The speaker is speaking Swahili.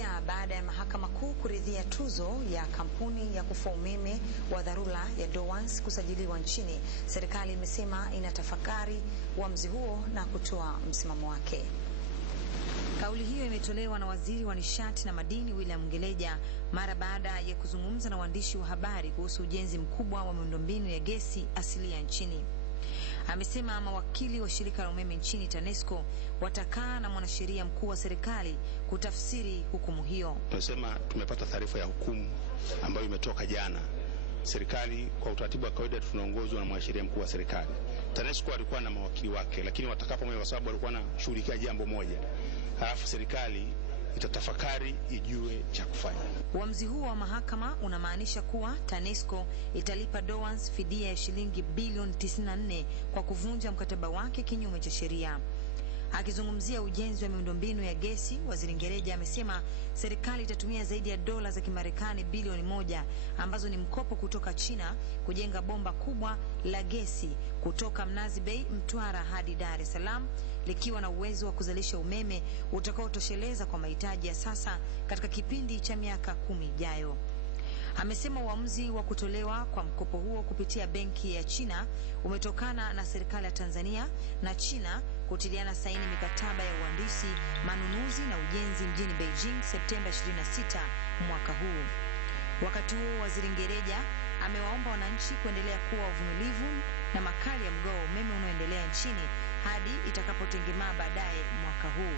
moja baada ya mahakama kuu kuridhia tuzo ya kampuni ya kufua umeme wa dharura ya Dowans kusajiliwa nchini, serikali imesema inatafakari uamuzi huo na kutoa msimamo wake. Kauli hiyo imetolewa na Waziri wa Nishati na Madini William Ngeleja mara baada ya kuzungumza na waandishi wa habari kuhusu ujenzi mkubwa wa miundombinu ya gesi asilia nchini. Amesema mawakili wa shirika la umeme nchini TANESCO watakaa na mwanasheria mkuu wa serikali kutafsiri hukumu hiyo. Tunasema tumepata taarifa ya hukumu ambayo imetoka jana. Serikali kwa utaratibu wa kawaida tunaongozwa na mwanasheria mkuu wa serikali. TANESCO alikuwa na mawakili wake, lakini watakapo kwa sababu walikuwa wanashughulikia jambo moja. Halafu serikali itatafakari ijue cha kufanya. Uamuzi huo wa mahakama unamaanisha kuwa TANESCO italipa Dowans fidia ya shilingi bilioni 94 kwa kuvunja mkataba wake kinyume cha sheria. Akizungumzia ujenzi wa miundombinu ya gesi, Waziri Ngeleja amesema serikali itatumia zaidi ya dola za Kimarekani bilioni 1 ambazo ni mkopo kutoka China kujenga bomba kubwa la gesi kutoka Mnazi Bay, Mtwara hadi Dar es Salaam, likiwa na uwezo wa kuzalisha umeme utakaotosheleza kwa mahitaji ya sasa katika kipindi cha miaka 10 ijayo. Amesema uamuzi wa kutolewa kwa mkopo huo kupitia benki ya China umetokana na serikali ya Tanzania na China kutiliana saini mikataba ya uhandisi, manunuzi na ujenzi mjini Beijing Septemba 26 mwaka huu. Wakati huo, Waziri Ngeleja amewaomba wananchi kuendelea kuwa wavumilivu na makali ya mgao wa umeme unaoendelea nchini hadi itakapotengemaa baadaye mwaka huu.